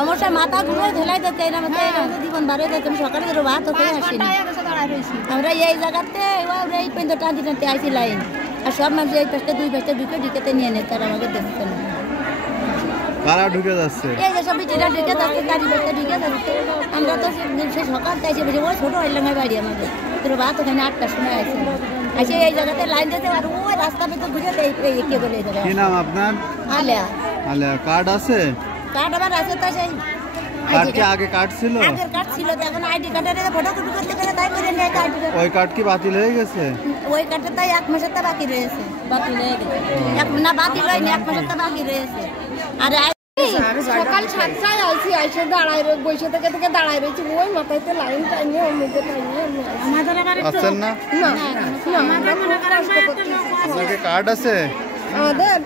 সমস্যা মাথা ঘুরে ঢেলাই দিতে জীবন বাড়ে যাচ্ছে। আমি সকালে ভাত খেয়ে আসিনি। আমরা এই জায়গাতে এই পর্যন্ত টানতে টানতে আইসি লাইন, আর সব মানুষ এই পাশটা দুই পাশটা ঢুকে ঢুকেতে নিয়ে নেয়, তারা আমাকে দেখছে না। কারা ঢুকে যাচ্ছে? এই যে সব বিটিরা ঢুকে যাচ্ছে, গাড়ি বাসটা ঢুকে যাচ্ছে। আমরা তো সে সকাল তাইছে বুঝে ওই ছোটো হইলাম বাড়ি আমাদের, তোর ভাত ওখানে 8টার সময় আসে আসে এই জায়গাতে লাইন দিতে, আর ওই রাস্তা পেতে ঘুরে কে বলে এই জায়গায়। কি নাম আপনার? আলিয়া। আলিয়া, কার্ড আছে? কার্ড আমার আছে, তো সেই কার্ড কি আগে কার্ড ছিল? আগের কার্ড ছিল, এখন আইডি কার্ডের ফটো কপি করতে গেলে তাই করে নেয় কার্ড। ওই কার্ড কি বাতিল হয়ে গেছে? ওই কার্ডটা তাই 1 মাসের তা বাকি রয়েছে। বাতিল হয়ে গেছে না, বাতিল হয়নি, 1 মাসের তা বাকি রয়েছে। আর সকাল 7টায় আইসি, আইসে দাঁড়ায় বসে থেকে দাঁড়ায় রয়েছি, ওই মাথায় লাইন টাইনে ওর মধ্যে আমাদের আবার আসছেন না? আমাদের মনে করেন আপনাকে কার্ড আছে? আমাদের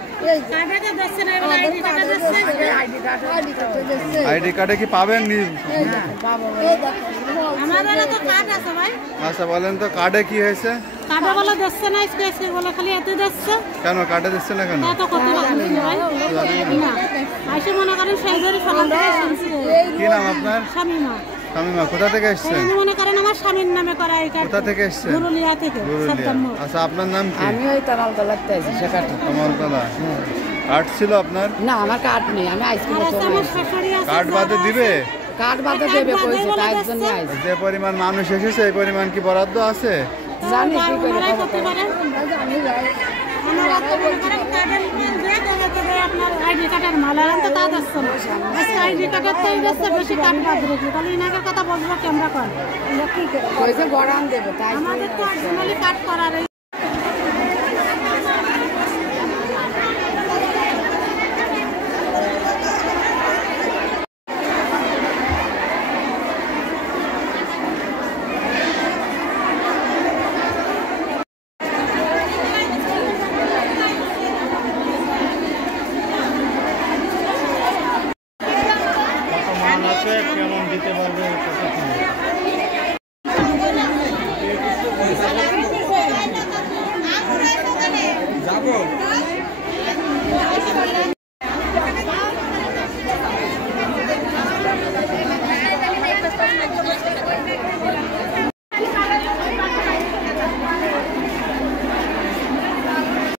আইডি কার্ডে কি পাবেন? আমাদের তো কার্ড আছে ভাই। আচ্ছা বলেন তো, কার্ডে কি হয়েছে? কার্ডে বলে দিচ্ছে না, স্পেসে বলে খালি এত দিচ্ছে। কেন কার্ডে দিচ্ছে না কেন? তা তো করতে পারছি না ভাই। না আইসে মনে করেন সেইজন্য সকাল থেকে শুনছি। কি নাম আপনার? শামিমা। শামিমা, কোথা থেকে এসেছেন? এই মনে করেন আমার স্বামীর নামে করা এই কার্ড। কোথা থেকে এসেছেন? গুরুলিয়া থেকে। আচ্ছা আপনার নাম কি? আমি ওই তামালতলাতে আইছি, সেখানে তামালতলা। কার্ড ছিল আপনার? না, আমার কার্ড নেই, আমি আইসক্রিমে চলে আমার শাশুড়ি আছে। কার্ড বাদে দিবে? কার্ড বাদে দেবে কইছে, তার জন্য আইছি। যে পরিমাণ মানুষ এসেছে এই পরিমাণ কি বরাদ্দ আছে? জানি কি করে করতে পারে। আমি যাই আমরা তো মনে করেন কার্ডের দেবে আপনার আইডি কার্ডের মাল আর তো তা দিচ্ছে না। আজকে আইডি কার্ডের তো যাচ্ছে বেশি কার্ড বাদ রেখে, তাহলে ইনাকের কথা বলবো কি আমরা কর? কইছে গড়ান দেবে, তাই আমাদের তো অরিজিনালি কার্ড করার